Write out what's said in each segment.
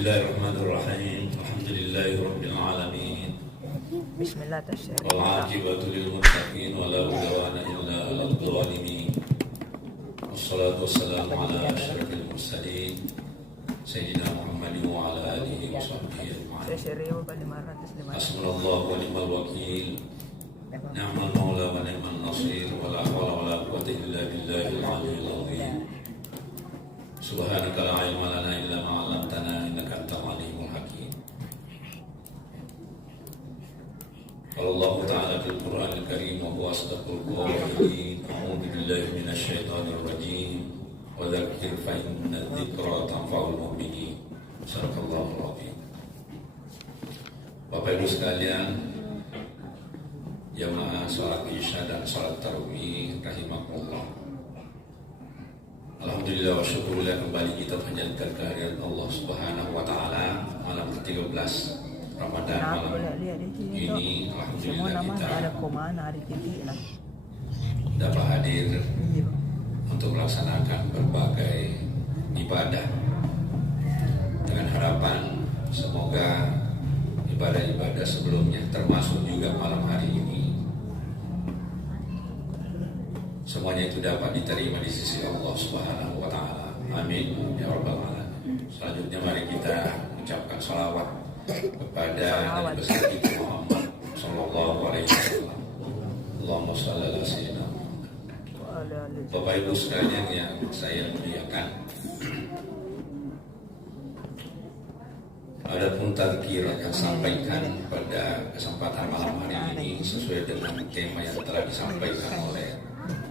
Bismillahirrahmanirrahim. Alhamdulillahirabbil alamin. Bismillah tasyari. Wal 'aqibatu lil muttaqin wa la udwana illa 'alal zalimin. Wassalatu wassalamu ala asyrafil mursalin sayyidina Muhammadin wa ala alihi wa sahbihi ajma'in. Tasyari wa 505. Hasbunallahu wa ni'mal wakil. Ni'mal maula wa ni'mal nasir. Wa la hawla wa la quwwata illa billahil 'aliyyil 'azim. Subhanaka la ilma lana illa ma 'allamtana innaka antal alimul hakim. Qala Allah ta'ala fil Qur'anil Karim wa huwa asdaqul qa'ilin. A'udzu billahi minasy syaithanir rajim. Wa dzakir fa inna dzikra tanfa'ul mu'minin. Shadaqallahul 'azim. Bapak Ibu sekalian, jamaah salat Isya dan salat tarawih rahimakumullah. Alhamdulillah wa syukurillah, kembali kita panjatkan kehadirat Allah Subhanahu wa taala malam ke-13 Ramadan malam ini. Alhamdulillah kita dapat hadir untuk melaksanakan berbagai ibadah dengan harapan semoga ibadah-ibadah sebelumnya termasuk juga malam hari ini semuanya itu dapat diterima di sisi Allah Subhanahu wa taala. Amin ya rabbal alamin. Selanjutnya mari kita mengucapkan salawat kepada Nabi besar kita Muhammad sallallahu alaihi wasallam. Allahumma shalli ala sayyidina Muhammad. Bapak Ibu sekalian yang saya muliakan, adapun tazkirah yang sampaikan pada kesempatan malam hari ini sesuai dengan tema yang telah disampaikan oleh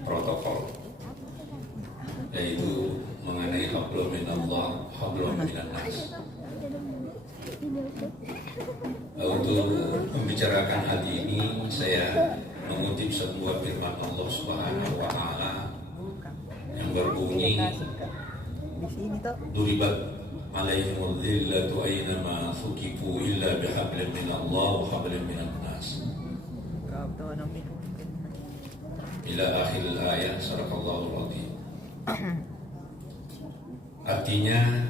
protokol, yaitu mengenai hablum minallah, hablum minan nas. Untuk membicarakan hal ini, saya mengutip sebuah firman Allah Subhanahu wa taala yang berbunyi, "Duribat alaihimul dhillatu aynama thuqifu illa bihablin minallah wa hablin minan nas." Ila akhir ayat. Sadaqallahul azim. Artinya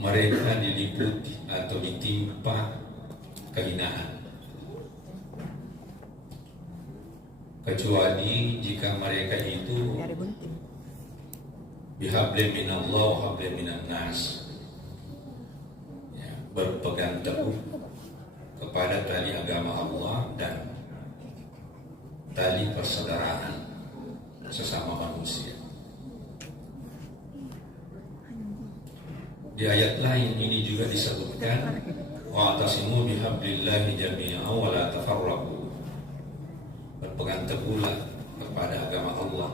mereka diliputi atau ditimpa kehinaan, kecuali jika mereka itu bihablin minallah wa hablin minan nas, ya, berpegang teguh kepada tali agama Allah dan tali persaudaraan sesama manusia. Di ayat lain ini juga disebutkan, wa'tasimu bihablillahi jami'an wa la tafarraqu. Berpegang teguhlah kepada agama Allah,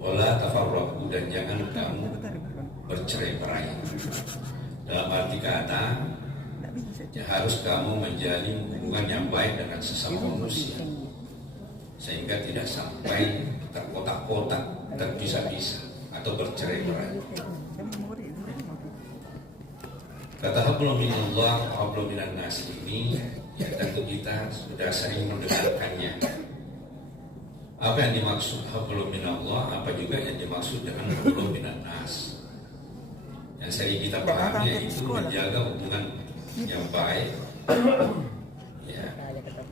wa la tafarraqu, dan jangan kamu bercerai-berai. Dalam arti kata, ya, harus kamu menjalin hubungan yang baik dengan sesama manusia, sehingga tidak sampai terkotak-kotak, terpisah-pisah atau bercerai-berai. Kata hablum minallah, hablum minan nas ini, ya tentu kita sudah sering mendengarkannya. Apa yang dimaksud hablum minallah, apa juga yang dimaksud dengan hablum minan nas. Yang sering kita pahami yaitu menjaga hubungan yang baik, ya,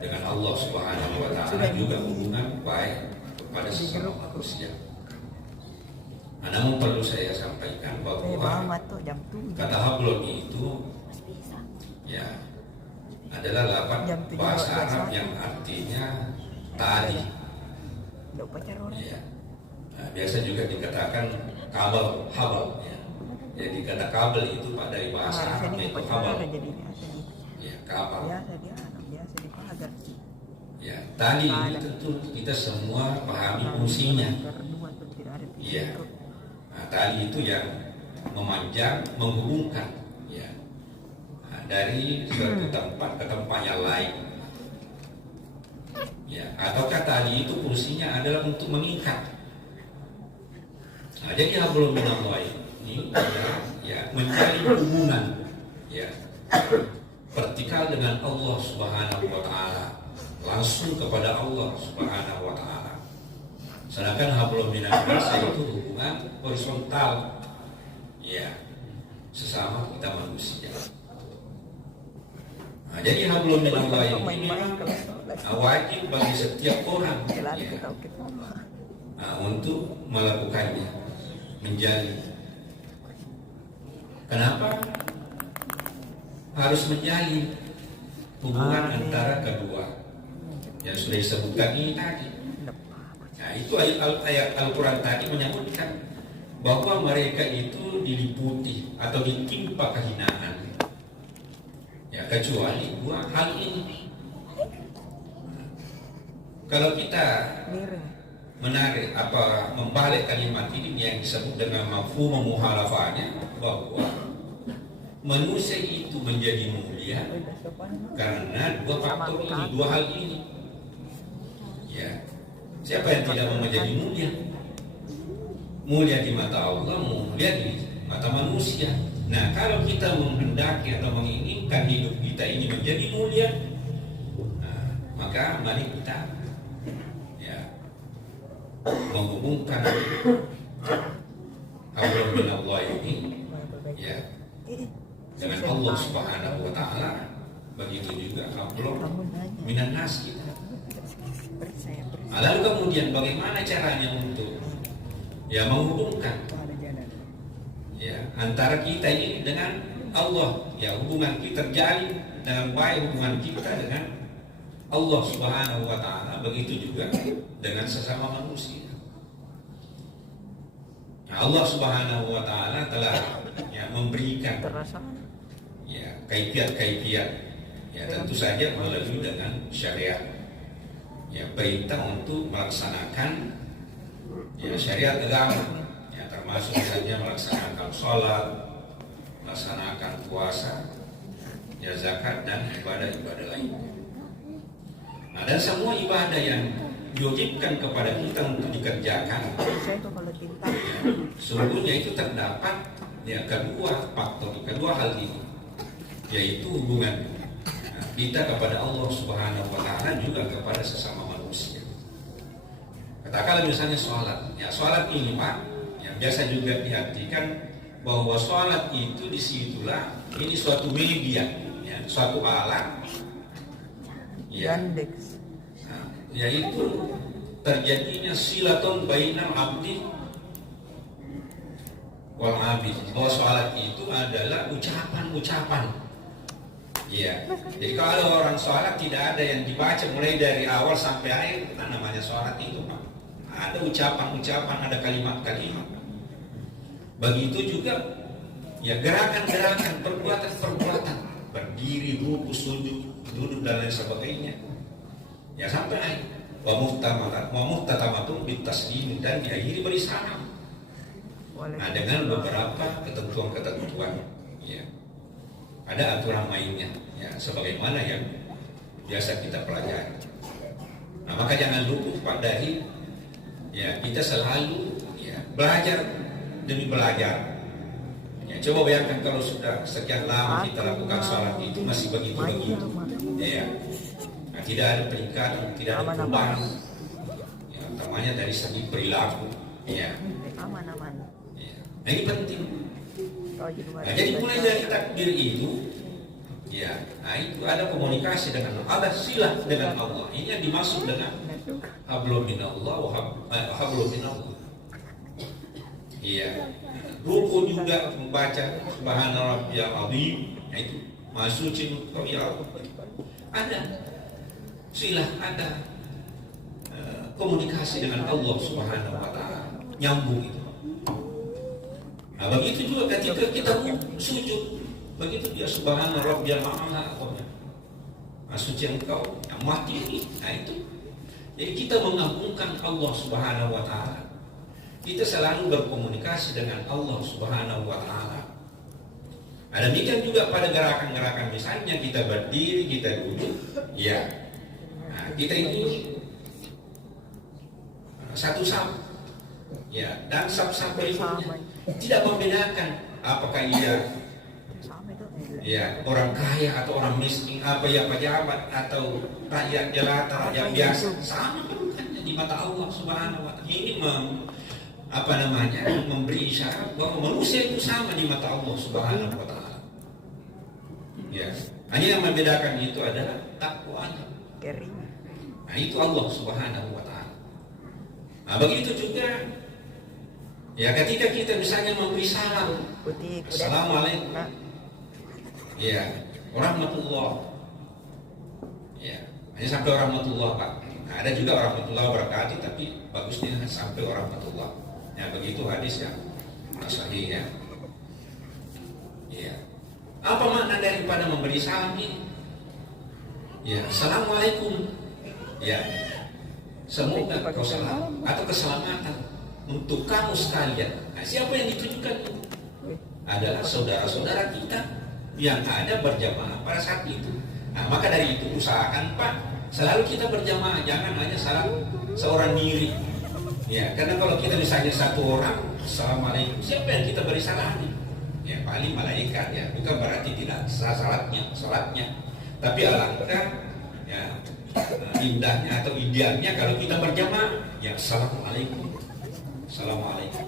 dengan Allah Subhanahu wa taala, juga hubungan baik kepada sesama manusia. Namun perlu saya sampaikan bahwa kata hablum itu, ya, adalah lafaz bahasa Arab yang artinya tali. Ya. Nah, biasa juga dikatakan kabel, habal. Ya. Jadi kata kabel itu pada bahasa Arab itu habal. Ya, kabel. Ya, tali itu tentu kita semua pahami fungsinya. Ya. Nah, tali itu yang memanjang, menghubungkan, ya, nah, dari suatu tempat ke tempat yang lain, ya, ataukah tali itu fungsinya adalah untuk mengikat. Nah, jadi hablum minallah ini, ya, menjalin hubungan, ya, vertikal dengan Allah Subhanahu wa taala, langsung kepada Allah Subhanahu wa taala. Sedangkan hablum minan nas itu hubungan horizontal, ya, sesama kita manusia. Nah, jadi hablum minallah ini memang wajib bagi setiap orang ya, untuk melakukannya, menjalin. Kenapa harus menjalin hubungan antara kedua yang sudah disebutkan ini tadi? Nah, itu ayat Al-Quran tadi menyebutkan bahwa mereka itu diliputi atau ditimpa kehinaan. Ya, kecuali dua hal ini. Kalau kita menarik membalik kalimat ini yang disebut dengan mafhum muhalafahnya, bahwa manusia itu menjadi mulia karena dua faktor ini, dua hal ini. Ya, siapa yang tidak mau menjadi mulia? Mulia di mata Allah, mulia di mata manusia. Nah, kalau kita menghendaki atau menginginkan hidup kita ini menjadi mulia, nah, maka mari kita ya menghubungkan hablum minallah ini ya dengan Allah Subhanahu wa taala. Begitu juga hablum minan nas kita. Lalu kemudian bagaimana caranya untuk ya menghubungkan ya antara kita ini dengan Allah, ya hubungan kita terjalin dengan baik, hubungan kita dengan Allah Subhanahu wa taala, begitu juga dengan sesama manusia. Nah, Allah Subhanahu wa taala telah ya memberikan ya kaifiat-kaifiat, ya tentu saja melalui dengan syariat, ya perintah untuk melaksanakan ya syariat agama, ya termasuk misalnya melaksanakan sholat, melaksanakan puasa, ya zakat dan ibadah-ibadah lainnya. Nah, dan semua ibadah yang diwajibkan kepada kita untuk dikerjakan, ya, sesungguhnya itu terdapat ya kedua faktor, kedua hal ini, yaitu hubungan kita kepada Allah Subhanahu wa taala juga kepada sesama manusia. Katakanlah misalnya sholat, ya sholat ini Pak, ya biasa juga diartikan bahwa sholat itu disitulah ini suatu media, ya, suatu alat, ya, yaitu terjadinya silatun bainal abdi wal abid. Bahwa sholat itu adalah ucapan-ucapan. Ya, jadi kalau orang sholat tidak ada yang dibaca mulai dari awal sampai akhir, bukan namanya sholat itu Pak. Ada ucapan-ucapan, ada kalimat-kalimat. Begitu juga ya gerakan-gerakan, perbuatan-perbuatan, berdiri, ruku, sujud, duduk dan lain sebagainya. Ya sampai akhir. Wa muhtatamatun bitaslim, dan diakhiri berisalam. Nah, dengan beberapa ketentuan-ketentuan, ya. Ada aturan mainnya, ya sebagaimana yang biasa kita pelajari. Nah, maka jangan lupa dari ya kita selalu ya belajar demi belajar. Ya, coba bayangkan kalau sudah sekian lama kita lakukan sholat itu masih begitu-begitu, ya. Nah, tidak ada peningkatan, tidak ada perubahan. Ya, utamanya dari segi perilaku, ya. Ya. Nah, ini penting. Nah, jadi mulai dari takbir itu, ya, nah itu ada komunikasi dengan Allah, ada silah dengan Allah. Ini yang dimaksud dengan hablum minallah wa hablum minallah. Iya. Ruku juga membaca Subhana rabbiyal azim, itu masuk engkau ya Allah. Ada silah, ada komunikasi dengan Allah Subhanahu wa taala, nyambung itu. Nah, begitu juga ketika kita sujud, begitu dia Subhana rabbiyal a'la, suci engkau yang maha tinggi. Nah itu, jadi kita mengagungkan Allah Subhanahu wa taala. Kita selalu berkomunikasi dengan Allah Subhanahu wa taala. Nah, demikian juga pada gerakan-gerakan, misalnya kita berdiri, kita duduk, ya. Nah, kita ini satu saf, ya, dan saf-saf berikutnya tidak membedakan apakah ia ya orang kaya atau orang miskin, apa ya pejabat atau rakyat jelata yang biasa, sama kedudukannya di mata Allah Subhanahu wa taala. Ini memberi isyarat bahwa manusia itu sama di mata Allah Subhanahu wa taala. Ya, hanya yang membedakan itu adalah takwanya. Kering. Nah, itu Allah Subhanahu wa taala. Nah, begitu juga ya ketika kita misalnya memberi salam, Putih kuda. Assalamualaikum. Nah, Ya, warahmatullah. Ya, hanya sampai warahmatullah, Pak. Nah, ada juga warahmatullah wabarakatuh, tapi bagusnya sampai warahmatullah. Ya, begitu hadis yang sahih ya. Ya. Apa makna daripada memberi salam ini? Ya, assalamualaikum. Ya, semoga kau selamat atau keselamatan untuk kamu sekalian. Nah, siapa yang ditujukan itu? Adalah saudara-saudara kita yang ada berjamaah pada saat itu. Nah, maka dari itu usahakan Pak, selalu kita berjamaah, jangan hanya salam seorang diri. Ya, karena kalau kita misalnya satu orang, assalamualaikum, siapa yang kita beri salam? Ya, paling malaikat ya, bukan berarti tidak sah salatnya. Tapi alangkah ya indahnya atau idealnya kalau kita berjamaah, ya assalamualaikum, assalamualaikum.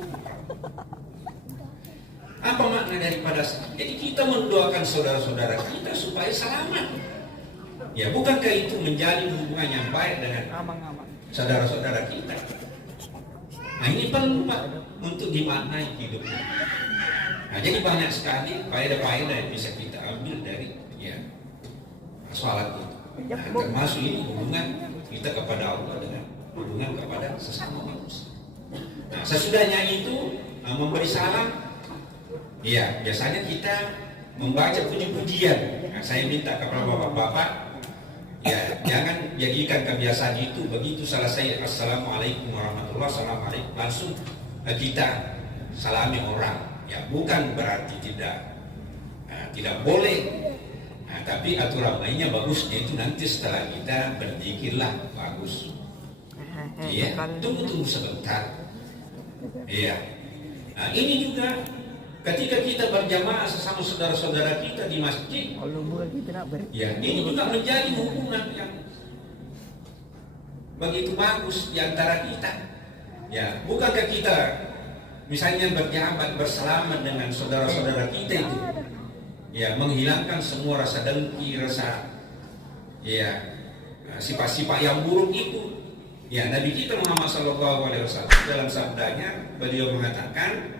Apa makna daripada salam? Jadi kita mendoakan saudara-saudara kita supaya selamat. Ya, bukankah itu menjalin hubungan yang baik dengan aman-aman. saudara-saudara kita? Nah, ini perlu Pak untuk dimaknai hidupnya. Nah, jadi banyak sekali faedah-faedah yang bisa kita ambil dari ya salat itu. Nah, termasuk ini hubungan kita kepada Allah dengan hubungan kepada sesama manusia. Nah, sesudahnya itu memberi salam, ya biasanya kita membaca puji-pujian. Nah, saya minta kepada bapak-bapak, ya jangan jadikan kebiasaan itu begitu selesai assalamualaikum warahmatullahi wabarakatuh langsung kita salami orang. Ya bukan berarti tidak boleh. Nah, tapi aturan mainnya bagusnya itu nanti setelah kita berzikirlah bagus. Iya, tunggu sebentar. Iya. Nah, ini juga ketika kita berjamaah sesama saudara-saudara kita di masjid, ya ini juga menjadi hubungan yang begitu bagus di antara kita. Ya, bukankah kita misalnya berjabat bersalaman dengan saudara-saudara kita itu, ya menghilangkan semua rasa dengki, rasa ya sifat-sifat yang buruk itu. Ya, Nabi kita Muhammad SAW dalam sabdanya beliau mengatakan,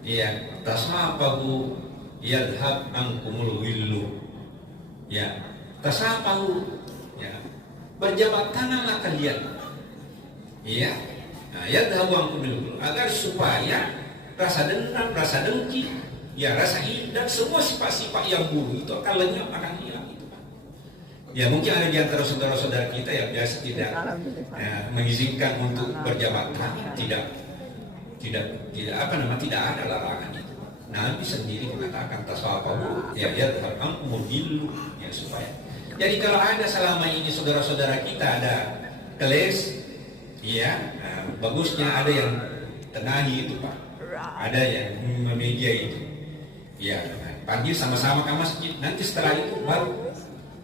ya tasafahu yadhab ankumul willu. Ya, tasafahu, ya berjabat tanganlah kalian. Ya. Nah, yadhabu ankumul willu, agar supaya rasa dendam, rasa dengki, ya rasa dan semua sifat-sifat yang buruk itu akan lenyap, akan hilang itu Pak. Ya mungkin ada di antara saudara-saudara kita yang biasa tidak mengizinkan untuk berjabat tangan, tidak ada larangan itu. Nabi sendiri mengatakan tasafahu ya yadhab ankumul willu, ya supaya. Jadi kalau ada selama ini saudara-saudara kita ada keles, ya bagusnya ada yang tenahi itu Pak, ada yang memeja itu. Ya, panggil sama-sama ke masjid. Nanti setelah itu baru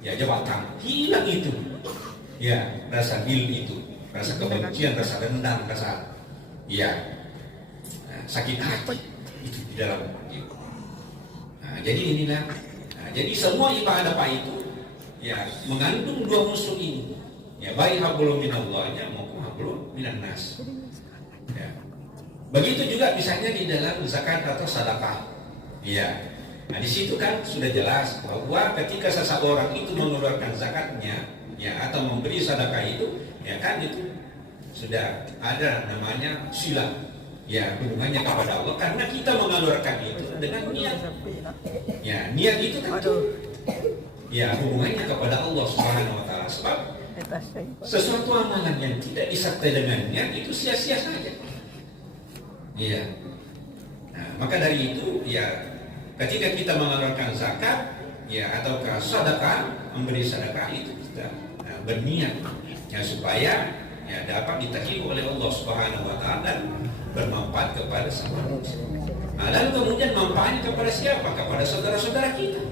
ya jawatan hilang itu. Ya, rasa bil itu, rasa kebencian, rasa dendam, rasa ya sakit hati itu di dalam itu. Nah, jadi inilah. Nah, jadi semua ibadah Pak itu ya mengandung dua unsur ini. Ya, baik hablum minallahnya maupun hablum minan nas. Ya. Begitu juga misalnya di dalam zakat atau sedekah. Ya. Nah, di situ kan sudah jelas bahwa ketika seseorang itu mengeluarkan zakatnya, ya atau memberi sedekah itu, ya kan itu sudah ada namanya silah. Ya, hubungannya kepada Allah karena kita mengeluarkan itu dengan niat. Ya, niat itu kan ya hubungannya kepada Allah Subhanahu wa taala. Sebab sesuatu amalan yang tidak disertai dengannya itu sia-sia saja. Iya. Nah, maka dari itu ya ketika kita mengeluarkan zakat ya atau ke sedekah, memberi sedekah itu kita berniat ya supaya ya dapat diterima oleh Allah Subhanahu wa taala dan bermanfaat kepada semua manusia. Nah, lalu kemudian manfaatnya kepada siapa? Kepada saudara-saudara kita.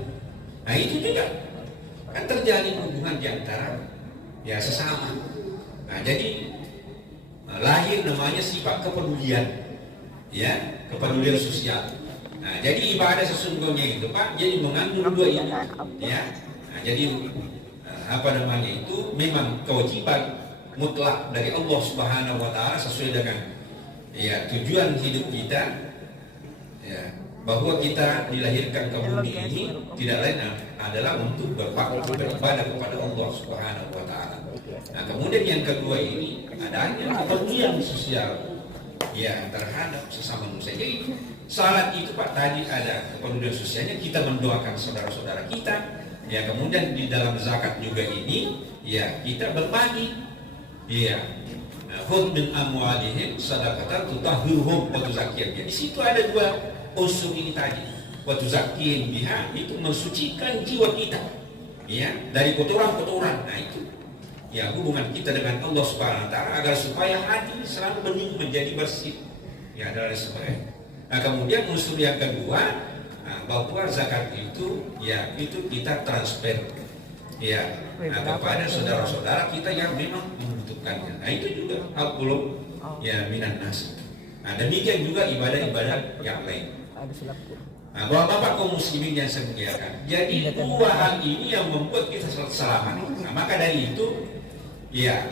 Nah, itu juga kan terjalin hubungan di antara ya sesama. Nah, jadi lahir namanya sifat kepedulian. Ya, kepedulian sosial. Nah, jadi ibadah sesungguhnya itu Pak, jadi mengandung dua ini, ya. Nah, jadi itu memang kewajiban mutlak dari Allah Subhanahu Wa Taala sesuai dengan ya tujuan hidup kita, ya, bahwa kita dilahirkan ke bumi ini tidak lain adalah untuk beribadah kepada Allah Subhanahu Wa Taala. Nah, kemudian yang kedua ini adanya kepedulian sosial, ya, terhadap sesama manusia. Jadi salat itu Pak tadi ada kepedulian sosialnya, kita mendoakan saudara-saudara kita, ya, kemudian di dalam zakat juga ini, ya, kita berbagi, ya, khudh min amwalihim shadaqatan tutahhiruhum wa tuzakkihim. Di situ ada dua unsur ini tadi, wa tuzakkihim biha, itu mensucikan jiwa kita, ya, dari kotoran-kotoran. Nah itu, ya, hubungan kita dengan Allah Subhanahu Wa Taala agar supaya hati selalu bening menjadi bersih, ya, dari sebagainya. Nah, kemudian unsur yang kedua, bahwa zakat itu, ya, itu kita transfer, ya, kepada saudara-saudara kita yang memang membutuhkannya. Nah itu juga belum, ya, minan nas. Nah demikian juga ibadah-ibadah yang lain. Nah, Bapak kaum muslimin yang saya muliakan, jadi dua hal ini yang membuat kita selamat. Nah, maka dari itu, ya,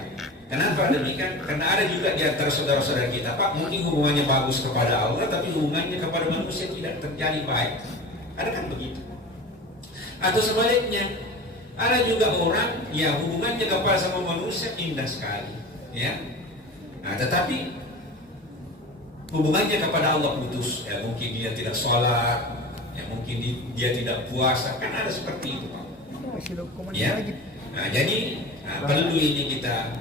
kenapa demikian? Karena ada juga di antara saudara-saudara kita, Pak, mungkin hubungannya bagus kepada Allah, tapi hubungannya kepada manusia tidak terjadi baik. Ada kan begitu? Atau sebaliknya, ada juga orang, ya, hubungannya kepada sama manusia indah sekali, ya. Nah, tetapi hubungannya kepada Allah putus, ya, mungkin dia tidak sholat, ya, mungkin dia tidak puasa, kan ada seperti itu, Pak. Ya. Nah, jadi perlu ini kita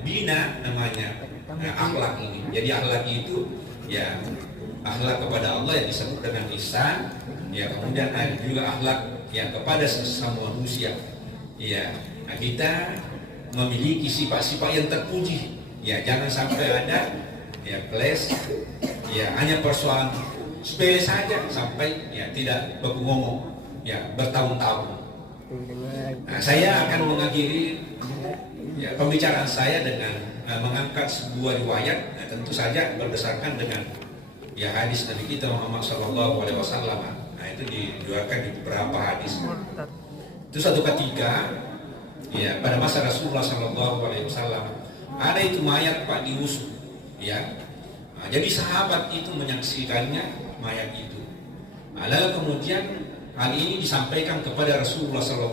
bina namanya akhlak ini. Jadi akhlak itu, ya, akhlak kepada Allah yang disebut dengan ihsan, ya, kemudian ada juga akhlak, ya, kepada sesama manusia, ya. Nah, kita memiliki sifat-sifat yang terpuji, ya, jangan sampai ada, ya, keles, ya, hanya persoalan sepele saja sampai, ya, tidak baku ngomong, ya, bertahun-tahun. Nah, saya akan mengakhiri, ya, pembicaraan saya dengan mengangkat sebuah riwayat, tentu saja berdasarkan dengan, ya, hadis Nabi kita Muhammad SAW. Nah, itu diriwayatkan di beberapa hadis. Itu suatu ketika, ya, pada masa Rasulullah SAW, ada itu mayat Pak diusung, ya. Nah, jadi sahabat itu menyaksikannya mayat itu. Nah, lalu kemudian hal ini disampaikan kepada Rasulullah SAW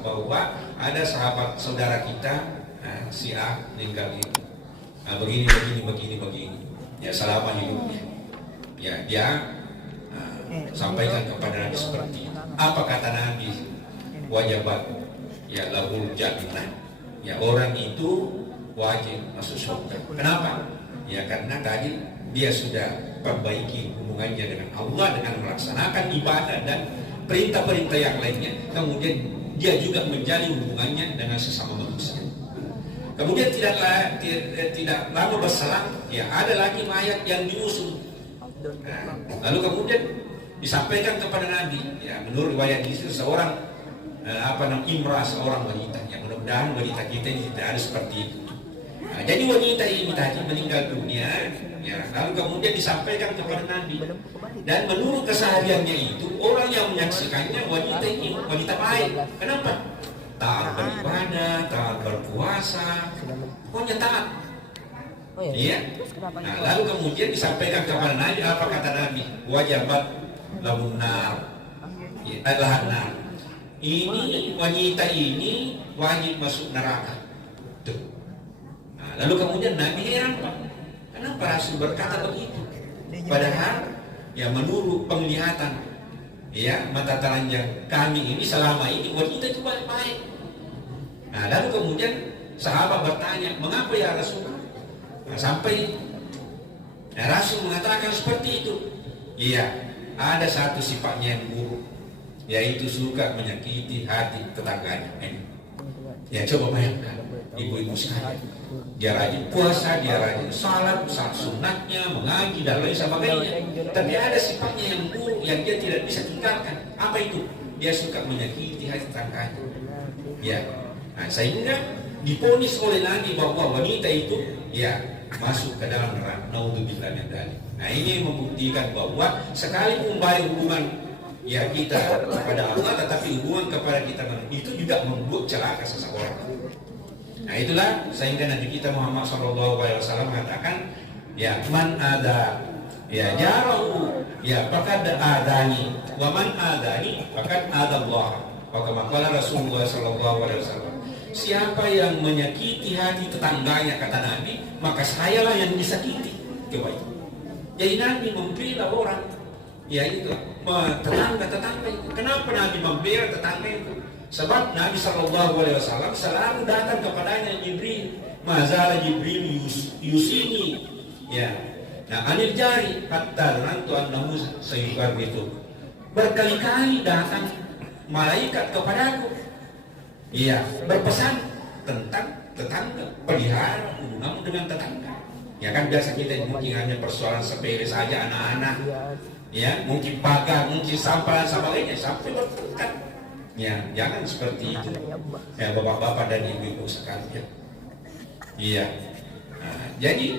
bahwa ada sahabat saudara kita, si A, meninggal itu. Nah, begini. Ya, selama hidupnya, ya, dia sampaikan kepada Nabi seperti itu. Apa kata Nabi? Wajabat, ya, lahul jannah. Ya, orang itu wajib masuk surga. Kenapa? Ya, karena tadi dia sudah perbaiki hubungannya dengan Allah dengan melaksanakan ibadah dan perintah-perintah yang lainnya. Kemudian dia juga menjalin hubungannya dengan sesama manusia. Kemudian tidak lama berselang, ya, ada lagi mayat yang diusung. Nah, lalu kemudian disampaikan kepada Nabi, ya, menurut riwayat ini seorang imrah, seorang wanita. Yang mudah-mudahan wanita kita ini tidak ada seperti itu. Nah, jadi wanita ini tadi meninggal dunia, ya, lalu kemudian disampaikan kepada Nabi, dan menurut kesehariannya itu orang yang menyaksikannya wanita ini wanita baik. Kenapa? Taat beribadah, taat berpuasa, pokoknya taat. Iya. Nah, lalu kemudian disampaikan kepada Nabi, apa kata Nabi? Wajabat lahun nar, lahan nar. Ini wanita ini wajib masuk neraka. Tuh. Nah, lalu kemudian Nabi heran, Pak, kenapa Rasul berkata begitu? Padahal, ya, menurut penglihatan, ya, mata telanjang kami ini selama ini wanita itu baik-baik. Nah, lalu kemudian sahabat bertanya, mengapa ya Rasul? Nah, sampai, ya, Rasul mengatakan seperti itu. Iya, ada satu sifatnya yang buruk, yaitu suka menyakiti hati tetangganya. Ya, coba bayangkan, ibu-ibu sekalian, dia rajin puasa, dia rajin salat, sunatnya, mengaji dan lain sebagainya. Tapi ada sifatnya yang buruk yang dia tidak bisa tinggalkan. Apa itu? Dia suka menyakiti hati tetangganya. Ya, nah, sehingga diponis oleh Nabi bahwa wanita itu, ya, masuk ke dalam neraka. Naudzubillah min dzalik. Nah, ini membuktikan bahwa sekalipun baik hubungan ya kita kepada Allah, tetapi hubungan kepada kita itu juga membuat celaka seseorang. Nah, itulah sehingga Nabi kita Muhammad SAW mengatakan, ya man ada ya jarahu ya faqad adani wa man adani faqad adallah. Maka Rasulullah SAW, siapa yang menyakiti hati tetangganya, kata Nabi, maka sayalah yang disakiti. Coba itu. Jadi Nabi membela orang, ya itu tetangga itu. Kenapa Nabi membela tetangga itu? Sebab Nabi SAW selalu datang kepadanya Jibril. Mazala Jibril yusini, ya. Nah, anil jari hatta nantu annahu sayyukar itu. Berkali-kali datang malaikat kepadaku, iya, berpesan tentang tetangga, pelihara hubunganmu dengan tetangga. Ya kan biasa kita mungkin hanya persoalan sepele saja, anak-anak, ya mungkin pagar, mungkin sampah dan sebagainya, sampai bertengkar. Ya, jangan seperti itu. Ya, bapak-bapak dan ibu-ibu sekalian. Iya. Nah, jadi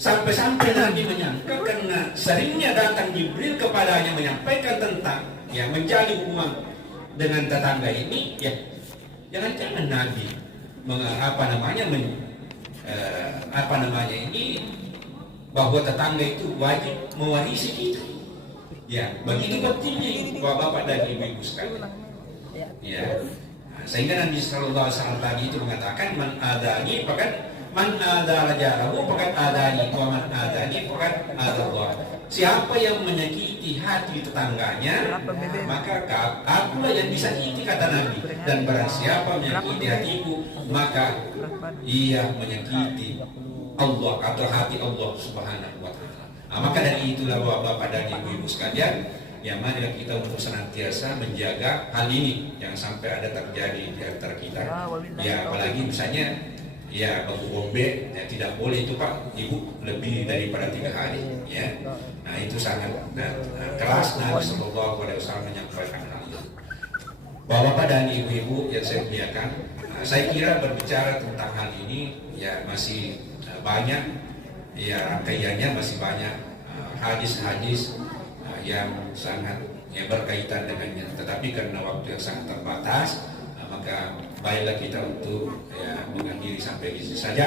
sampai-sampai Nabi menyangka karena seringnya datang Jibril kepadanya menyampaikan tentang yang menjalin hubungan dengan tetangga ini, ya jangan-jangan Nabi ini bahwa tetangga itu wajib mewarisi kita. Ya, begitu pentingnya ini bapak-bapak dan ibu-ibu sekalian. Ya, nah, sehingga Nabi Sallallahu Alaihi Wasallam tadi itu mengatakan man adani rajarahu fakat adani wa man adani fakat adallah. Siapa yang menyakiti hati tetangganya, maka akulah yang disakiti, kata Nabi. Dan barang siapa menyakiti hatiku, maka ia menyakiti Allah atau hati Allah Subhanahu wa Ta'ala. Nah, maka dari itulah bapak dan ibu-ibu sekalian, yang marilah kita untuk senantiasa menjaga hal ini jangan sampai ada terjadi di antara kita. Ya apalagi misalnya ya baku bombe, ya tidak boleh itu Pak Ibu lebih daripada 3 hari, ya. Nah itu sangat keras Nabi Sallallahu Alaihi Wasallam menyampaikan hal itu. Bapak dan ibu-ibu yang saya muliakan, saya kira berbicara tentang hal ini ya masih banyak. Ya rangkaiannya masih banyak hadis-hadis yang sangat berkaitan dengannya. Tetapi karena waktu yang sangat terbatas, maka baiklah kita untuk mengakhiri sampai di sini saja.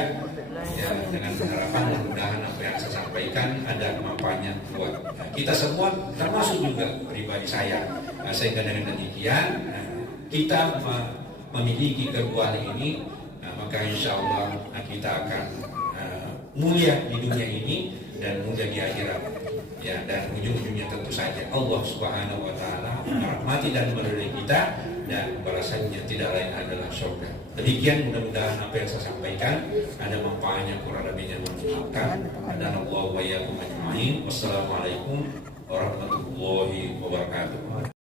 Ya, dengan harapan mudah-mudahan apa yang saya sampaikan ada manfaatnya buat kita semua, termasuk juga pribadi saya. Sehingga dengan demikian kita memiliki kedua hal ini, maka insya Allah kita akan mulia di dunia ini dan mulia di akhirat, ya. Dan ujung-ujungnya tentu saja Allah Subhanahu wa Ta'ala merahmati dan meridai kita, dan balasannya tidak lain adalah surga. Demikian mudah-mudahan apa yang saya sampaikan ada manfaatnya, kurang lebihnya mohon maaf. Dan Allah wa iyyakum ajma'in. Wassalamualaikum warahmatullahi wabarakatuh.